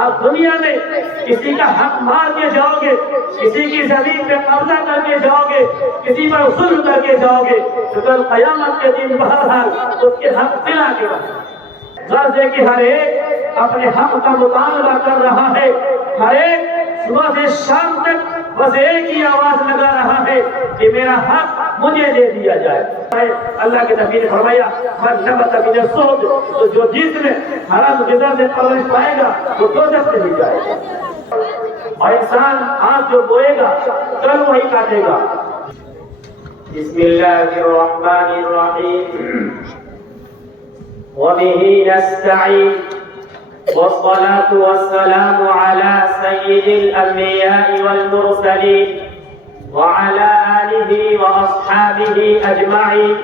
آپ دنیا میں کسی کا حق مار کے جاؤ گے، کسی کی زمین پہ قبضہ کر کے جاؤ گے، کسی پر ظلم کر کے جاؤ گے تو کل قیامت کے دن بہرحال اس کے حق دلا کے غرض ہے کہ ہر ایک اپنے حق کا مطالبہ کر رہا ہے، ہر ایک صبح سے شام تک بس ایک ہی آواز لگا رہا ہے کہ میرا حق مجھے دے دیا جائے۔ اللہ کے نبی نے فرمایا من نبت من الصحب، تو جو جسم حرام غذا سے پرورش پائے گا وہ دوزخ میں بھی جائے گا، اور انسان آج جو بوئے گا کل وہی کاٹے گا۔ بسم اللہ الرحمن الرحیم وبه نستعين والصلاة والسلام على سيد الأنبياء والمرسلين وعلى آله وأصحابه أجمعين،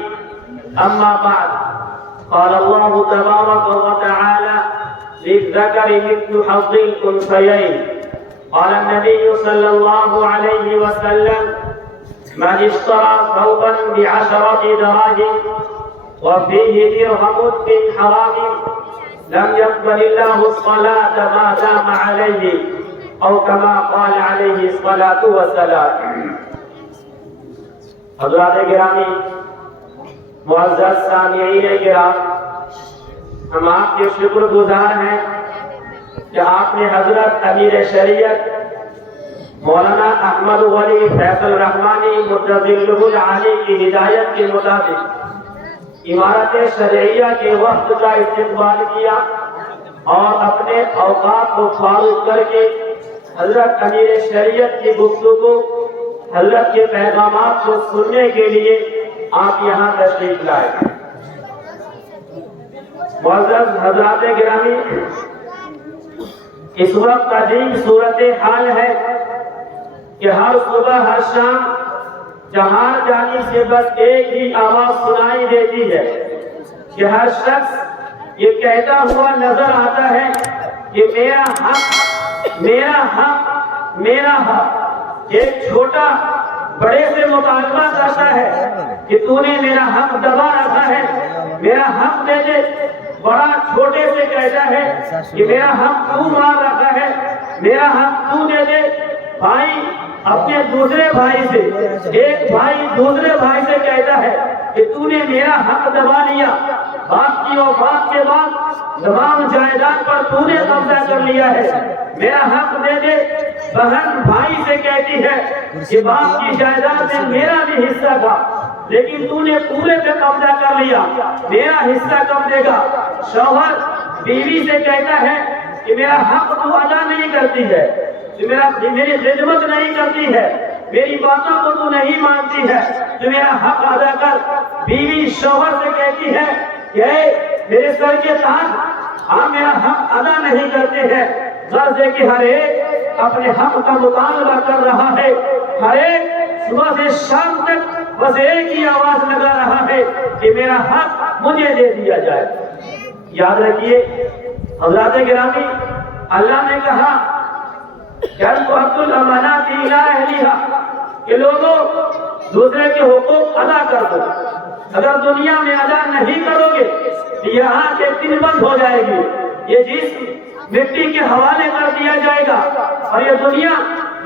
أما بعد، قال الله تبارك وتعالى للذكر مثل حظ الأنثيين، قال النبي صلى الله عليه وسلم من اشترى ثوبا ب10 دراهم وفيه درهم من حرام لم يقبل الله الصلاة ما دام عليه، أو كما قال عليه الصلاة والسلام۔ حضرات گرامی، معزز سامعین گرام، ہم آپ کے شکر گزار ہیں کہ آپ نے حضرت امیر شریعت مولانا احمد ولی فیصل رحمانی متظلہ العالی کی ہدایت کے مطابق عمارت شرعیہ کے وقت کا استقبال کیا اور اپنے اوقات کو فارغ کر کے حضرت امیر شریعت کی گفتگو، حضرت کے پیغامات کو سننے کے لیے آپ یہاں تشریف لائے۔ معزز حضرات گرامی، اس وقت عجیب صورتحال ہے کہ ہر صبح ہر شام جہاں جانب سے بس ایک ہی آواز سنائی دیتی ہے کہ ہر شخص یہ کہتا ہوا نظر آتا ہے کہ میرا حق، میرا حق، میرا حق۔ ایک چھوٹا بڑے سے مطالبہ کرتا ہے کہ تو نے میرا حق دبا رکھا ہے، میرا حق دے دے۔ بڑا چھوٹے سے کہتا ہے کہ میرا حق تو مار رکھا ہے، میرا حق تو دے دے۔ بھائی اپنے دوسرے بھائی سے، ایک بھائی دوسرے بھائی سے کہتا ہے کہ تو نے میرا حق دبا لیا، باپ کی وفات کے بعد تمام جائیداد پر تو نے قبضہ کر لیا ہے، میرا حق دے دے۔ بہن بھائی سے کہتی ہے کہ باپ کی جائیداد میں میرا بھی حصہ تھا لیکن تو نے پورے پہ قبضہ کر لیا، میرا حصہ کب دے گا؟ شوہر بیوی سے کہتا ہے کہ میرا حق تو ادا نہیں کرتی ہے، میری خدمت نہیں کرتی ہے، میری باتوں کو تو نہیں مانتی ہے، تو میرا حق ادا کر۔ بیوی شوہر سے کہتی ہے کہ اے میرے سر کے تاج، آپ میرا حق ادا نہیں کرتے ہیں۔ غرض ہے کہ ہر ایک اپنے حق کا مطالبہ کر رہا ہے، ہر ایک صبح سے شام تک بس ایک ہی آواز لگا رہا ہے کہ میرا حق مجھے دے دیا جائے۔ یاد رکھیے حضرات گرامی، اللہ نے کہا کہ لوگوں دوسرے کے حقوق ادا کر دو، اگر دنیا میں ادا نہیں کرو گے تو یہاں کے دن بند ہو جائے گی، یہ جسم مٹی کے حوالے کر دیا جائے گا، اور یہ دنیا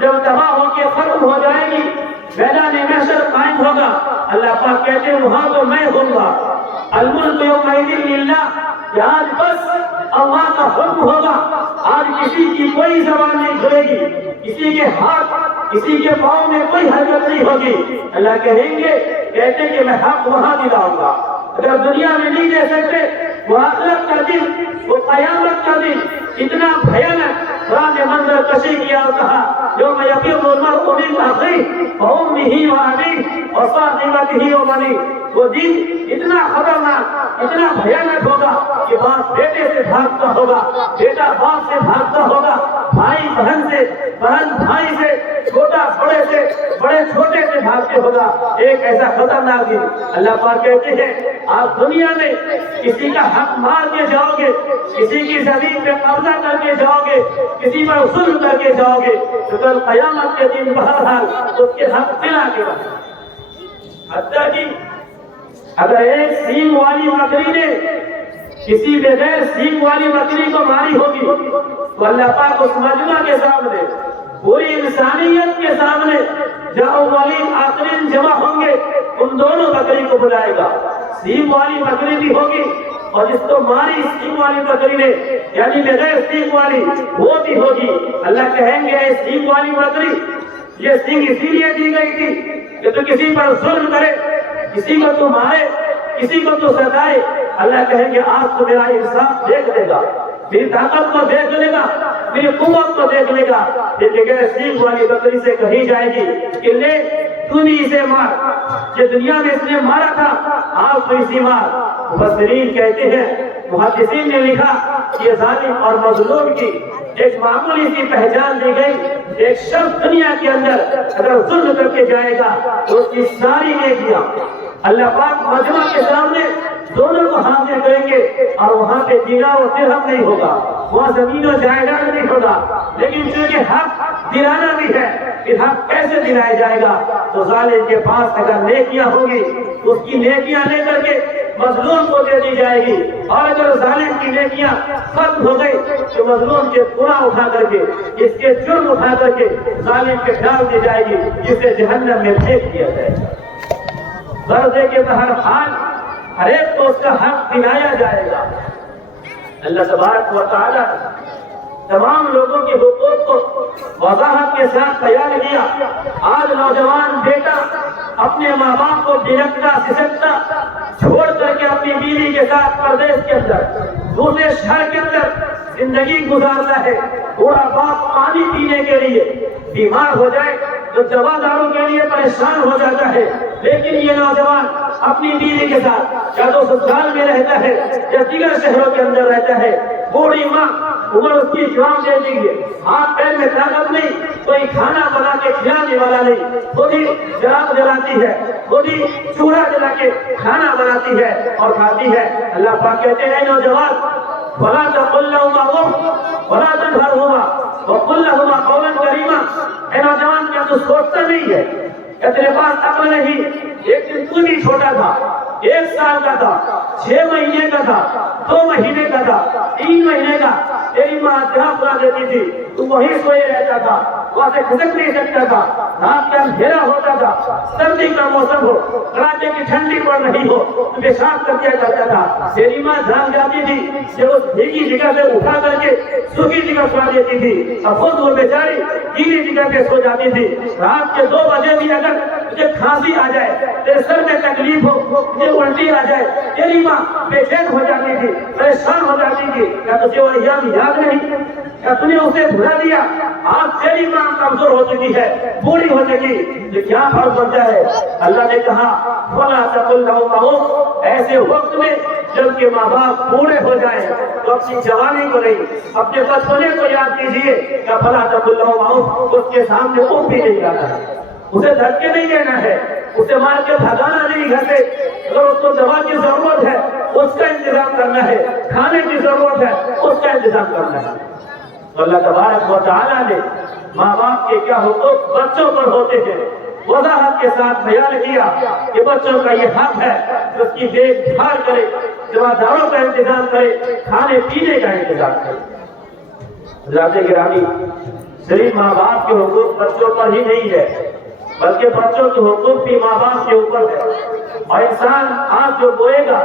جب تباہ ہو کے ختم ہو جائے گی، میدان محشر قائم ہوگا۔ اللہ پاک کہتے ہیں وہاں تو میں ہوں گا، الملک یومئذ للہ، آج بس اللہ کا حکم ہوگا، آج کسی کی کوئی زبان نہیں کھلے گی، کسی کے ہاتھ، کسی کے پاؤں میں کوئی حرکت نہیں ہوگی۔ اللہ کہیں گے، کہتے کہ میں حق وہاں دلاؤں گا، اگر دنیا میں نہیں دے سکتے وہ آخرت کا دن، وہ قیامت کا دن اتنا بھیانک قرآن نے منظر کشی کیا اور کہا یوم یفر المرء من اخیہ وامہ وابیہ وصاحبتہ وبنیہ، وہ دن اتنا خطرناک، اتنا بھیانک ہوگا کہ باپ بیٹے سے بھاگتا ہوگا، بیٹا باپ سے بھاگتا ہوگا، بھائی بہن سے، بہن بھائی سے، چھوٹا بڑے سے، بڑے چھوٹے سے بھاگتے ہوگا، ایک ایسا خطرناک دن۔ اللہ پاک کہتے ہیں آپ دنیا میں کسی کا حق مار کے جاؤ گے، کسی کی زمین پہ قبضہ کر کے جاؤ گے، کسی پر ظلم کر کے جاؤ گے تو کل قیامت کے دن بہرحال اس کے حق دلا کے رہے۔ حتیٰ کہ اگر ایک سینگ والی بکری نے کسی بغیر سینگ والی بکری کو ماری ہوگی تو اللہ پاک اس مجمع کے سامنے پوری انسانیت کے سامنے جہاں اولین آخرین جمع ہوں گے ان دونوں بکری کو بلائے گا. سیم والی بکری بھی ہوگی اور جس کو ماری سیم والی بکری نے یعنی بغیر سیم والی وہ بھی ہوگی. اللہ کہیں گے اے سیم والی بکری یہ سینگ اسی لیے دی گئی تھی کہ تو کسی پر ظلم کرے, کسی کو تو مارے, کسی کو تو ستائے. اللہ کہیں گے آج تو میرا انصاف دیکھ لے گا, میری طاقت کو دیکھ لے گا, میری قوت کو دیکھ لے گا. یہ بغیر سینگ والی بکری سے کہی جائے گی کہ لے تو بھی اسے مار, یہ دنیا میں اس نے مارا تھا آج تو اسی مار. مفسرین کہتے ہیں, محدثین نے لکھا کہ یہ ظالم اور مظلوم کی ایک معمولی سی پہچان دی گئی. ایک شخص دنیا کے اندر اگر ظلم کر کے جائے گا تو اس کی ساری نیکیاں اللہ پاک مجمع کے سامنے دونوں کو حاضر کریں گے اور وہاں پہ دینار و درہم نہیں ہوگا, وہاں زمین و جائیداد نہیں ہوگا. لیکن چونکہ حق دلانا بھی ہے, پھر حق کیسے دلایا جائے گا؟ تو ظالم کے پاس اگر نیکیاں ہوں گی تو اس کی نیکیاں لے کر کے مظلوم کو دے دی جائے گی, اور اگر ظالم کی نیکیاں ختم ہو گئی تو مظلوم کے گناہ اٹھا کر کے, اس کے جرم اٹھا کر کے ظالم کے ڈال دی جائے گی, جسے جہنم میں پھینک دیا جائے گا. غرضے کے بہرحال ہر ایک کو اس کا حق دلایا جائے گا. اللہ تبارک و تعالی تمام لوگوں کے حقوق کو وضاحت کے ساتھ بیان کیا. آج نوجوان بیٹا اپنے ماں باپ کو بھٹکتا سسکتا چھوڑ کر کے اپنی بیوی کے ساتھ پردیس کے اندر دوسرے شہر کے اندر زندگی گزارتا ہے. بوڑھا باپ پانی پینے کے لیے بیمار ہو جائے تو دوا داروں کے لیے پریشان ہو جاتا ہے. لیکن یہ نوجوان اپنی بیوی کے ساتھ یا تو سسرال میں رہتا ہے یا دیگر شہروں کے اندر رہتا ہے. بوڑھی ماں عمر اس کی جوان دے دی ہے, ہاتھ پیر میں طاقت نہیں, کوئی کھانا بنا کے کھلانے والا نہیں, خود ہی چراغ جلاتی ہے, خود ہی چولہا جلا کے کھانا بناتی ہے اور کھاتی ہے. اللہ پاک کہتے ہیں نوجوان وَلَا تَقُلْ لَهُمَا أُفٍّ وَلَا تَنْهَرْهُمَا وَقُلْ لَهُمَا قَوْلًا كَرِيمًا. اے نوجوان کیا تو سوچتا نہیں ہے کہ تیرے پاس عقل نہیں؟ ایک دن تو بھی چھوٹا تھا, 1 سال کا تھا, 6 مہینے کا تھا, 2 مہینے کا تھا, 3 مہینے کا, تیری ماں جہاں پڑا دیتی تھی تو وہیں سوئے رہتا تھا, وہاں سے کھسک نہیں سکتا تھا. رات کا اندھیرا ہوتا تھا, سردی کا موسم ہو, کڑاکے کی ٹھنڈی پڑ رہی ہو تو پیشاب کر دیا کرتا تھا. تیری ماں جان جاتی تھی کہ اس بھیگی جگہ سے اٹھا کر کے سوکھی جگہ سلا دیتی تھی, اور خود وہ بیچاری گیلی جگہ پہ سو جاتی تھی. رات کے 2 بجے بھی اگر تجھے کھانسی آ جائے, تیرے سر میں تکلیف ہو, تجھے الٹی آ جائے, تیری ماں بے چین ہو جاتی تھی, پریشان ہو جاتی تھی. کیا تجھے وہ ایام یاد نہیں؟ کیا تُو نے اسے بھلا دیا؟ آج تیری ماں کمزور ہو چکی ہے, بوڑھی ہو چکی, یہ کیا فرض بنتا ہے؟ اللہ نے کہا وَلَا تَقُلْ لَهُمَا أُفٍّ. ایسے وقت میں جب کہ ماں باپ بوڑھے ہو جائیں تو اپنی جوانی کو نہیں, اپنے بچپنے کو یاد کیجیے کہ فَلَا تَقُلْ لَهُمَا أُفٍّ. اس کے سامنے اف بھی نہیں جانا ہے, اسے دھکے نہیں دینا ہے, اسے مار کے بھگانا نہیں گھر سے. اگر اس کو دوا کی ضرورت ہے اس کا انتظام کرنا ہے, کھانے کی ضرورت ہے اس کا انتظام کرنا ہے. تو اللہ تبارک و تعالیٰ نے ماں باپ کے کیا حقوق بچوں پر ہوتے ہیں وضاحت کے ساتھ بیان کیا کہ بچوں کا یہ حق ہے کہ اس کی دیکھ بھال کرے, رواداروں کا انتظام کرے, کھانے پینے کا انتظام کرے. حضرات گرامی, صرف ماں باپ کے حقوق بچوں پر ہی نہیں ہے بلکہ بچوں کے حقوق بھی ماں باپ کے اوپر ہے, اور انسان آج جو بوئے گا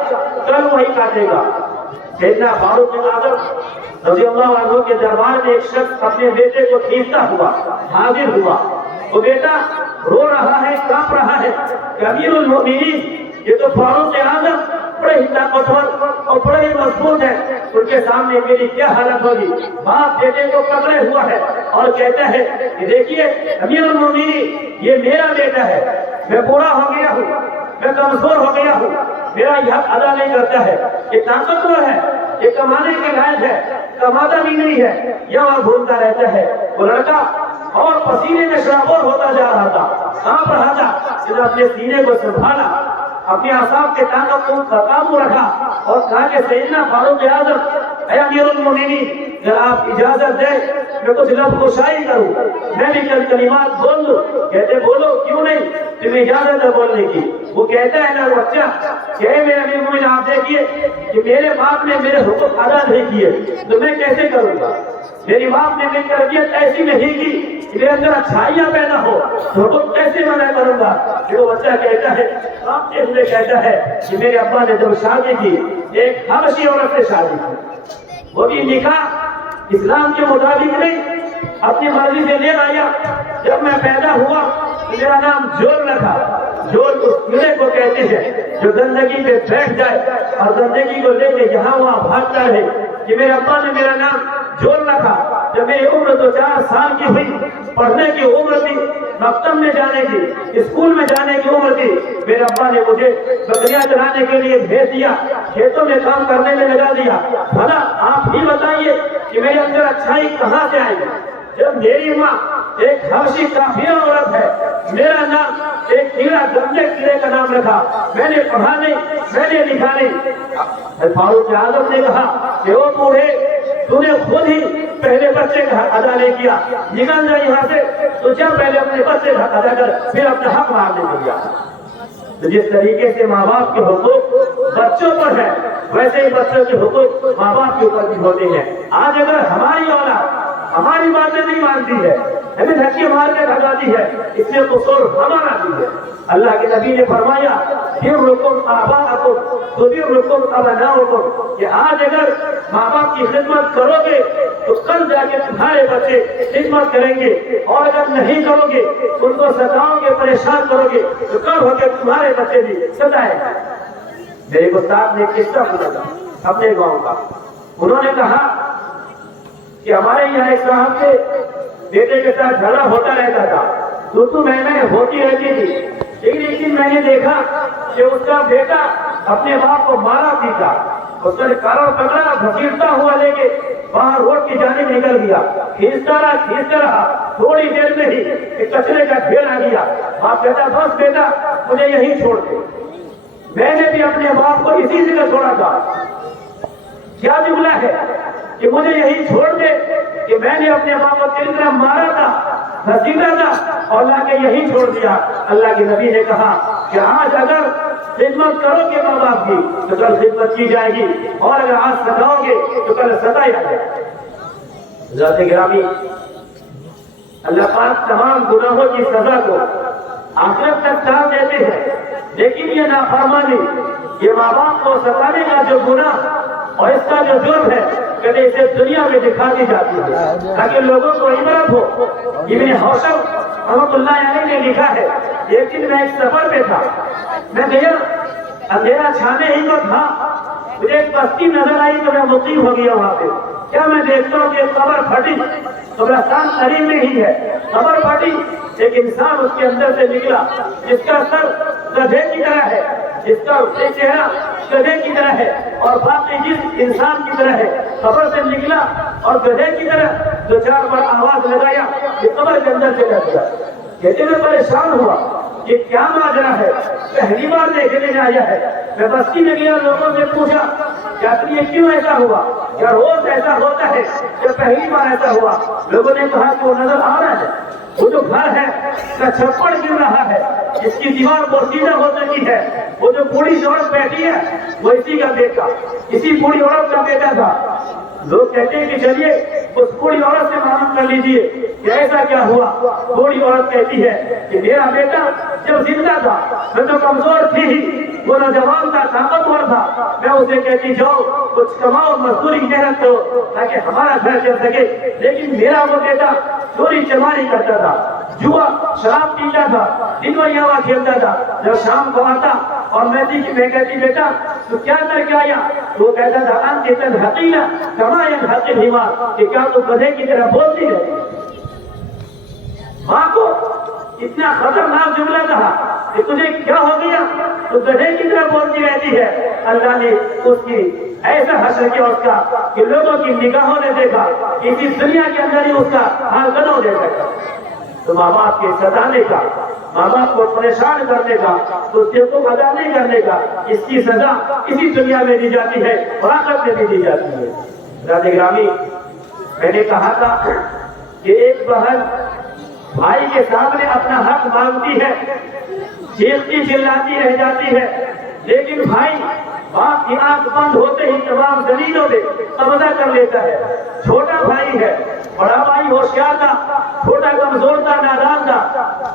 کل وہی کاٹے گا. سیدنا فاروق بن اعظم رضی اللہ عنہ کے دربار میں ایک شخص اپنے بیٹے کو کھینچتا ہوا حاضر ہوا. وہ بیٹا رو رہا ہے, کانپ رہا ہے کہ امیر المؤمنین, یہ تو فاروق اعظم بڑے ہی طاقتور اور بڑے ہی مضبوط ہے, ان کے سامنے میری کیا حالت ہوگی. باپ بیٹے کو پکڑے ہوا ہے اور کہتا ہے کہ دیکھیے امیر المؤمنین, یہ میرا بیٹا ہے, میں بوڑھا ہو گیا ہوں, میں کمزور ہو گیا ہوں, میرا یہ حق ادا نہیں کرتا ہے. یہ طاقتور ہے, یہ کمانے کے لائق ہے, کماتا بھی نہیں ہے, یہاں گھومتا رہتا ہے. وہ لڑکا اور پسینے میں شرابور ہوتا جا رہا تھا, کانپ رہا تھا. اس نے اپنے سینے کو سنبھالا, اپنے اعصاب کے طاقت کو قابو رکھا اور کہا کہ سیدنا فاروق اعظم, اے امیر المؤمنین, اگر آپ اجازت دیں میں کچھ لفظ گشائی کروں, میں بھی چند کلمات بول دوں. کہتے بولو, کیوں نہیں, تمہیں اجازت ہے بولنے کی. وہ کہتا ہے نا بچہ کہ اے میرے امیر المؤمنین, آپ دیکھیے کہ میرے باپ نے میرے حقوق ادا نہیں کیے تو میں کیسے کروں گا. میری باپ نے میری تربیت ایسی نہیں کی کہ میرے اندر اچھائیاں پیدا ہو، تو کیسے میں کروں گا؟ جو بچہ کہتا ہے، کانپتے ہوئے کہتا ہے کہ میرے ابا نے جب شادی کی ایک حبشی عورت سے شادی کی، وہ بھی نکاح اسلام کے مطابق نہیں، اپنی مرضی سے لے آیا۔ جب میں پیدا ہوا تو میرا نام جول رکھا۔ جول اس کیڑے کو کہتے ہیں جو گندگی پہ بیٹھ جائے اور گندگی کو لے کے جہاں وہاں بھاگتا رہے، کہ میرے ابا نے میرا نام جول رکھا۔ جب میری عمر 4 سال کی ہوئی، پڑھنے کی عمر تھی، مکتب میں جانے کی، اسکول میں جانے کی عمر تھی، میرے ابا نے مجھے بکریاں چرانے کے لیے بھیج دیا، کھیتوں میں کام کرنے میں لگا دیا۔ بھلا آپ ہی بتائیے کہ میرے اندر اچھائی کہاں سے آئے گی؟ جب میری ماں ایک حبشی کافرہ عورت ہے، میرا نام ایک کیڑا، گندے کیڑے کا نام رکھا، میں نے پڑھا نہیں، میں نے لکھا نہیں۔ فاروق اعظم نے کہا کہ وہ بوڑھے، تو نے خود ہی پہلے بچے کا حق ادا نہیں کیا، نکل جا یہاں سے، تو جب پہلے اپنے بچے کا حق ادا کر، پھر اپنا حق مارنے کو دیا۔ تو جس طریقے سے ماں باپ کے حقوق بچوں پر ہے، ویسے ہی بچوں کے حقوق ماں باپ کے اوپر بھی ہوتے ہیں۔ آج اگر ہماری اولاد ہماری باتیں نہیں مانتی ہے، ہمیں دھکے مار کے بھگاتی ہے، اس میں قصور ہمارا بھی ہے۔ اللہ کے نبی نے فرمایا برکم آباءکم وبرکم ابناؤکم، کہ آج اگر ماں باپ کی خدمت کرو گے تو کل جا کے تمہارے بچے خدمت کریں گے، اور اگر نہیں کرو گے، ان کو ستاؤ گے، پریشان کرو گے، تو کل ہو کے تمہارے بچے بھی ستائے گا۔ میرے استاد نے قصہ سنا تھا اپنے گاؤں کا، انہوں نے کہا کہ ہمارے یہاں ایک صاحب سے بیٹے کے ساتھ جھگڑا ہوتا رہتا تھا، تو میں ہوتی رہتی تھی، لیکن میں نے دیکھا کہ اس کا بیٹا اپنے باپ کو مارا پیٹا، اس نے کاروں پکڑا، گھسیٹتا ہوا لے کے باہر روڈ کی جانب نکل گیا، کھینچتا رہا، تھوڑی دیر میں ہی ایک کچرے کا ڈھیر آ گیا۔ باپ کہتا بس بیٹا مجھے یہیں چھوڑ دے۔ میں نے بھی اپنے باپ کو اسی جگہ چھوڑا تھا۔ کیا جملہ ہے کہ مجھے یہی چھوڑ دے، کہ میں نے اپنے باپ کو تیری طرح مارا تھا، گھسیٹا تھا، اور لا کے یہی چھوڑ دیا۔ اللہ کے نبی نے کہا کہ آج اگر خدمت کرو گے ماں باپ کی تو کل خدمت کی جائے گی، اور اگر آج ستاؤ گے تو کل ستایا جائے گا۔ ذات گرامی، اللہ پاک تمام گناہوں کی سزا کو آخرت تک ٹال دیتے ہیں، لیکن یہ نافرمانی، یہ ماں باپ کو ستانے کا جو گناہ اور اس کا جو جرم ہے، کبھی اسے دنیا میں دکھا دی جاتی ہے تاکہ لوگوں کو عبرت ہو۔ ابن حوشب رحمۃ اللہ علیہ نے لکھا ہے، ایک دن میں ایک سفر پہ تھا، میں گیا، اندھیرا چھانے ہی تو تھا، مجھے ایک بستی نظر آئی تو میں مقیم ہو گیا وہاں پہ۔ کیا میں دیکھتا ہوں کہ ایک قبر پھٹی، قبرستان قریب میں ہی ہے، قبر پھٹی، ایک انسان اس کے اندر سے نکلا جس کا سر گدھے کی طرح ہے، جس کا چہرہ گدھے کی طرح ہے، اور باقی جس انسان کی طرح ہے، قبر سے نکلا اور گدھے کی طرح 2-4 بار آواز لگایا کہ قبر کے اندر چلا گیا۔ کہتے میں پریشان ہوا، یہ کیا ماجرا ہے، پہلی بار دیکھنے میں آیا ہے۔ میں بستی میں گیا، لوگوں سے پوچھا کیا یہ کیوں ایسا ہوا، کیا روز ایسا ہوتا ہے، کیا پہلی بار ایسا ہوا؟ لوگوں نے کہا کہ وہ نظر آ رہا ہے، وہ جو گھر ہے کا چھپڑ گر رہا ہے، اس کی دیوار بوسیدہ ہو چکی ہے، وہ جو بوڑھی عورت بیٹھی ہے وہ اسی کا بیٹا، اسی بوڑھی عورت کا بیٹا تھا۔ لوگ کہتے ہیں کہ چلیے اس بوڑھی عورت سے معلوم کر لیجئے کہ ایسا کیا ہوا۔ بوڑھی عورت کہتی ہے کہ میرا بیٹا جب زندہ تھا میں تو کمزور تھی ہی، وہ نوجوان تھا، طاقتور تھا، میں اسے کہتی جاؤ کچھ کماؤ، مزدوری محنت کرو تاکہ ہمارا گھر چل سکے، لیکن میرا وہ بیٹا چوری چماری کرتا تھا، جوا شراب پیتا تھا، دن و یاوا کھیلتا تھا۔ جب شام کو آتا اور میں کہتی بیٹا تو کیا کر کے آیا، تو وہ کہتا تھا انت تنحقینا کما ينحقی الحمار، کہ کیا تو گدھے کی طرح بولتی رہتی۔ ماں کو اتنا خطرناک جملہ کہا کہ تجھے کیا ہو گیا، تو گدھے کی طرح بولتی رہتی ہے۔ اللہ نے اس کی ایسا حشر کیا اس کا کہ لوگوں کی نگاہوں نے دیکھا کہ اس دنیا کے اندر ہی اس کا حال گنو دے سکتا۔ تو ماں باپ کے ستانے کا، ماں باپ کو پریشان کرنے کا، اس کے حقوق ادا نہیں کرنے کا، اس کی سزا اسی دنیا میں دی جاتی ہے اور آخرت میں بھی دی جاتی ہے۔ ذات گرامی، میں نے کہا تھا کہ ایک بہن بھائی کے سامنے اپنا حق مانگتی ہے، چیختی چلاتی رہ جاتی ہے، لیکن بھائی باپ کی آنکھ بند ہوتے ہی تمام زمینوں میں قبضہ کر لیتا ہے۔ چھوٹا بھائی ہے، بڑا بھائی ہوشیار تھا، چھوٹا کمزور تھا، نادان تھا.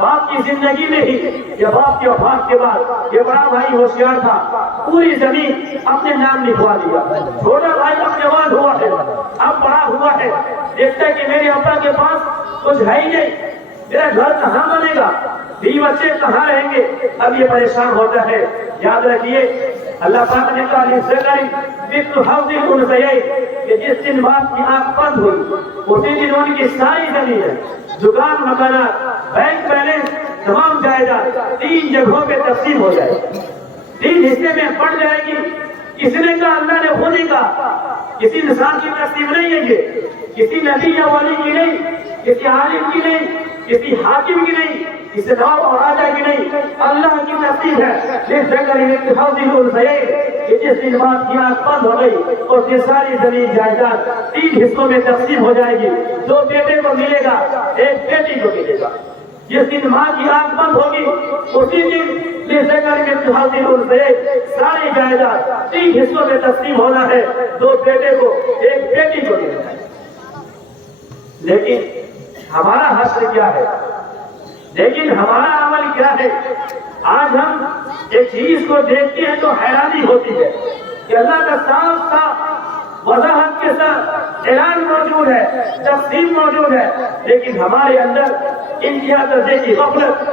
باپ کی زندگی میں ہی یا باپ کی وفات کے بعد یہ بڑا بھائی ہوشیار تھا، پوری زمین اپنے نام لکھوا دیا. چھوٹا بھائی اب جوان ہوا ہے، اب بڑا ہوا ہے، دیکھتا ہے کہ میرے ابا کے پاس کچھ ہے ہی نہیں، میرا گھر کہاں بنے گا، بیوی بچے کہاں رہیں گے. اب یہ پریشان ہوتا ہے. یاد رکھیے اللہ پاک نے کہا کہ جس دن باپ کی آنکھ بند ہوئی اسی دن ان کی ساری زمین، دکان، مکانات، بینک بیلنس، تمام جائیداد 3 جگہوں پہ تقسیم ہو جائے، 3 حصے میں بڑھ جائے گی. کسی نے کہا اللہ نے خود ہی کہا، کسی انسان کی تقسیم نہیں ہے، یہ کسی نبی یا ولی کی نہیں، کسی عالم کی نہیں، کسی حاکم کی نہیں، کسی نواب اور راجا کی نہیں، اللہ کی تقسیم ہے. جس جگہ کہ جس دن باپ کی آنکھ بند ہو گئی اور یہ ساری زمین جائیداد 3 حصوں میں تقسیم ہو جائے گی. 2 بیٹے کو ملے گا، 1 بیٹی کو ملے گا. جس دن ماں کی آنکھ بند ہوگی اسی دن ساری جائیداد 3 حصوں میں تقسیم ہونا ہے، 2 بیٹے کو، 1 بیٹی کو ملے گا. لیکن ہمارا حشر کیا ہے، لیکن ہمارا عمل کیا ہے؟ آج ہم ایک چیز کو دیکھتے ہیں تو حیرانی ہوتی ہے کہ اللہ کا صاف صاف وضاحت کے ساتھ اعلان موجود ہے، تقسیم موجود ہے، لیکن ہمارے اندر انتہا درجے کی غفلت،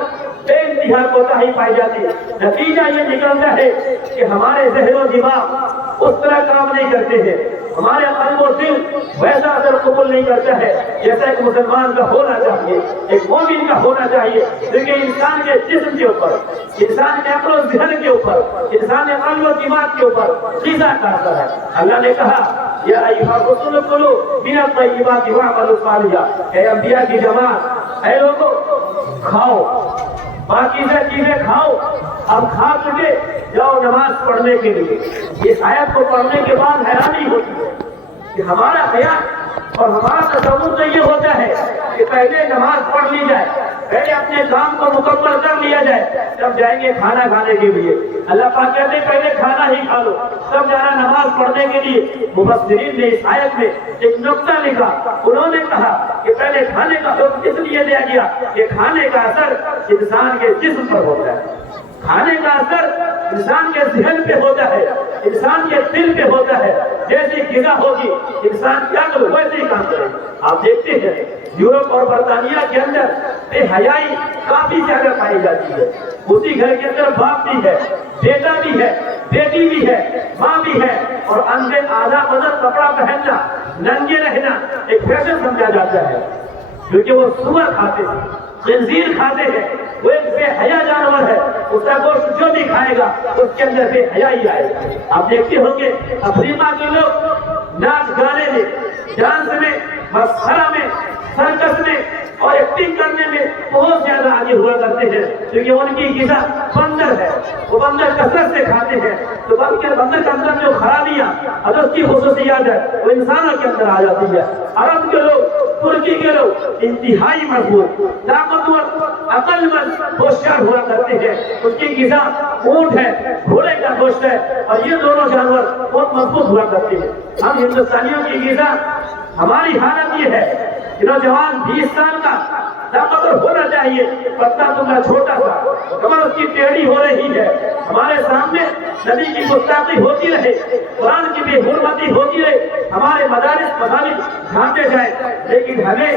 بے انتہا کوتاہی پائی جاتی ہے. نتیجہ یہ نکلتا ہے کہ ہمارے ذہن و دماغ اس طرح کام نہیں کرتے ہیں، ہمارے قلب و دل ویسا اثر قبول نہیں کرتا ہے جیسا ایک مسلمان کا ہونا چاہیے، ایک مومن کا ہونا چاہیے. کیونکہ انسان کے جسم کے اوپر، انسان کے عقل و ذہن کے اوپر، انسان کے قلب و دماغ کے اوپر غذا کا اثر ہے. اللہ نے کہا یا ایھا الرسول کلوا من الطیبات واعملوا صالحا، اے انبیاء کی جماعت، اے لوگوں کھاؤ، پاکیزہ چیزیں کھاؤ. اب کھا چکے جاؤ نماز پڑھنے کے لیے. اس آیت کو پڑھنے کے بعد حیرانی ہوتی ہے کہ ہمارا خیال اور ہمارا تصور تو یہ ہوتا ہے کہ پہلے نماز پڑھ لی جائے، پہلے اپنے کام کو مکمل کر لیا جائے، تب جائیں گے کھانا کھانے کے لیے. اللہ پاک کہتے ہیں پہلے کھانا ہی کھا لو تب جانا نماز پڑھنے کے لیے. مفسرین نے اس آیت میں ایک نقطہ لکھا، انہوں نے کہا کہ پہلے کھانے کا حکم اس لیے دیا گیا کہ کھانے کا اثر انسان کے جسم پر ہوتا ہے، کھانے کا اثر انسان کے ذہن پہ ہوتا ہے، انسان کے دل پہ ہوتا ہے. جیسی غذا ہوگی انسان کی عقل ویسے ہی کام کرے. آپ دیکھتے ہیں یورپ اور برطانیہ کے اندر بے حیائی کافی زیادہ پائی جاتی ہے. اسی گھر کے اندر باپ بھی ہے، بیٹا بھی ہے، بیٹی بھی ہے، ماں بھی ہے، اور اندھے آدھا بدن کپڑا پہننا، ننگے رہنا ایک فیشن سمجھا جاتا ہے. کیونکہ وہ سور کھاتے ہیں، خنزیر کھاتے ہیں، وہ ایک بے حیا جانور ہے. اس کا گوشت جو بھی کھائے گا اس کے اندر بے حیائی آئے گا. آپ دیکھتے ہوں گے افریقہ کے لوگ ناچ گانے میں، ڈانس میں، مسخرہ میں، سرکس میں اور ایکٹنگ کرنے میں بہت زیادہ آگے ہوا کرتے ہیں، کیونکہ ان کی غذا بندر ہے. وہ بندر کثرت سے کھاتے ہیں تو بندر کے اندر جو خرابیاں اور اس کی خصوصیات ہے وہ انسانوں کے اندر آ جاتی ہے. عرب کے لوگ، ترکی کے لوگ انتہائی مضبوط، طاقتور، عقل مند، ہوشیار ہوا کرتے ہیں. ان کی غذا اونٹ ہے، گھوڑے کا گوشت ہے، اور یہ دونوں جانور بہت مضبوط ہوا کرتے ہیں. ہم ہندوستانیوں کی غذا، ہماری حالت یہ ہے کہ نوجوان 20 سال کا طاقتور ہونا چاہیے، پتہ تمہارا چھوٹا سا، کمر اس کی ٹیڑھی ہو رہی ہے. ہمارے سامنے نبی کی گستاخی ہوتی رہے، قرآن کی بے حرمتی ہوتی رہے، ہمارے مدارس مساجد ڈھانٹے جائیں، لیکن ہمیں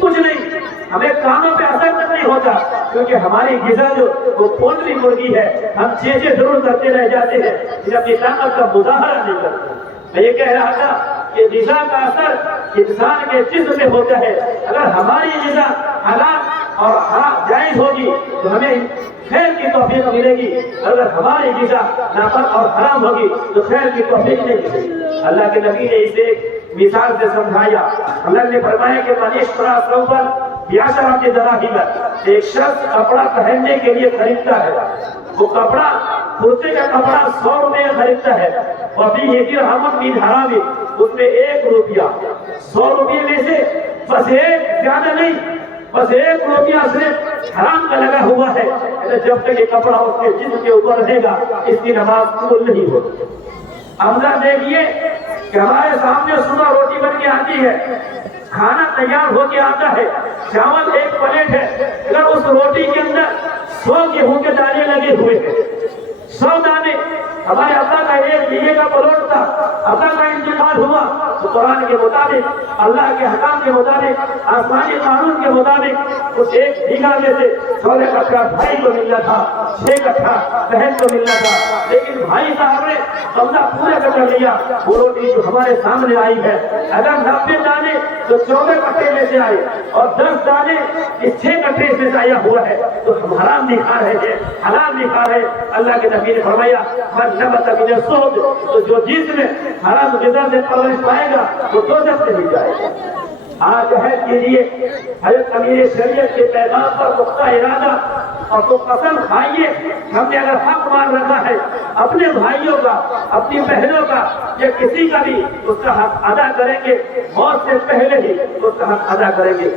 کچھ نہیں، ہمیں کاموں پہ اثر تک نہیں ہوتا، کیونکہ ہماری غذا جو وہ پولٹری مرغی ہے. ہم چیزیں ضرور کرتے رہ جاتے ہیں لیکن اپنی طاقت کا مظاہرہ نہیں کرتے. میں یہ کہہ رہا تھا کہ غذا کا اثر انسان کے جسم میں ہوتا ہے. اگر ہماری غذا حلال اور جائز ہوگی تو ہمیں خیر کی توفیق ملے گی، اگر ہماری غذا ناپاک اور حرام ہوگی تو خیر کی توفیق نہیں ملے گی. اللہ کے نبی نے اسے مثال سے سمجھایا. اللہ نے فرمایا کہ منیشورا سوبر بیاشرا کے دراہیم، ایک شخص کپڑا پہننے کے لیے خریدتا ہے، وہ کپڑا، کرتے کا کپڑا 100 روپے کا خریدتا ہے، اور ابھی یہ درہم من حرام، اس میں 1 روپیہ، 100 روپے میں سے بس ایک، زیادہ نہیں، بس 1 روپیہ صرف حرام کا لگا ہوا ہے. جب تک یہ کپڑا اس کے جسم کے اوپر رہے گا اس کی نماز قبول نہیں ہوگی. اب دیکھیے کہ ہمارے سامنے صبح روٹی بن کے آتی ہے، کھانا تیار ہو کے آتا ہے، چاول ایک پلیٹ ہے، اگر اس روٹی کے اندر 100 گیہوں کے دانے لگے ہوئے ہیں، 100 دانے، ہمارے ابا کا 1 بیگھے کا پلاٹ تھا، ابا کا انتقال ہوا تو قرآن کے مطابق، اللہ کے حکام کے مطابق، آسمانی قانون کے مطابق اس 1 بیگھہ میں سے 16 کٹھا بھائی کو ملنا تھا، 6 کٹھا بہن کو ملنا تھا، لیکن بھائی صاحب نے قبضہ پورا کر لیا۔ وہ روٹی جو ہمارے سامنے آئی ہے، اگر 90 دانے تو 14 کٹھے میں سے آئے اور 10 دانے اس 6 کٹھے میں سے آیا ہوا ہے تو ہم حرام نہیں کھا رہے ہیں، حلال نہیں کھا رہے۔ اللہ کے نبی نے فرمایا من نبت من الصوت، تو جو جس میں حرام غذا سے پرورش پائے گا وہ دوزخ میں بھی جائے گا۔ آج عہد کیجیے حضرت امیر شریعت کے پیغام پر پختہ ارادہ اور تو قسم کھائیے، ہم نے اگر حق مان رکھا ہے اپنے بھائیوں کا، اپنی بہنوں کا یا کسی کا بھی، اس کا حق ادا کریں گے، موت سے پہلے ہی اس کا حق ادا کریں گے۔